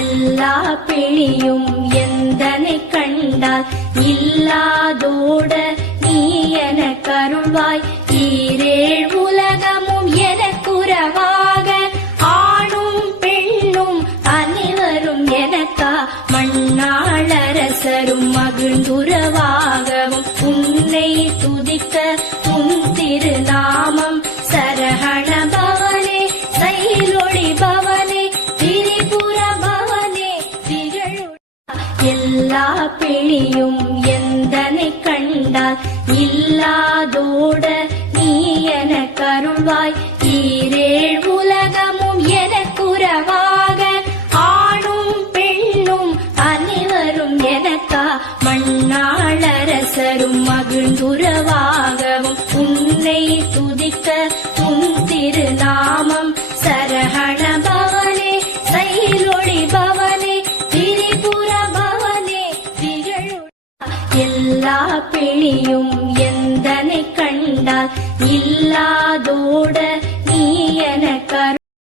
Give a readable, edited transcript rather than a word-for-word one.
எல்லா பிழியும் எந்தனை கண்டால் இல்லாதோட நீ என கருள்வாய். ஈரேழ் உலகமும் எனக்குறவாக ஆணும் பெண்ணும் அனைவரும் எனக்கா மண்ணாளரசரும் மகிழ்ந்துறவாகவும் உன்னை துதிக்க உன் திருநாமம் சரஹண பவனே சைலொளி பவனே திரிபுர பவனே திகழு. எல்லா பிழியும் எந்தனை கண்டால் இல்லாதோட நீ என கருள்வாய். ஈரேழ் உலகமும் எனக்குறவாக ஆணும் பெண்ணும் அனைவரும் எனக்கா மண்ணாளரசரும் மகிழ்ந்துறவாகவும் உன்னை துதிக்க உன் திருநாமம் சரஹண பவனே சைலொளி பவனே திரிபுர பவனே திகழு. எல்லா பிழியும் எந்தனை கண்டால் இல்லாதோட நீ என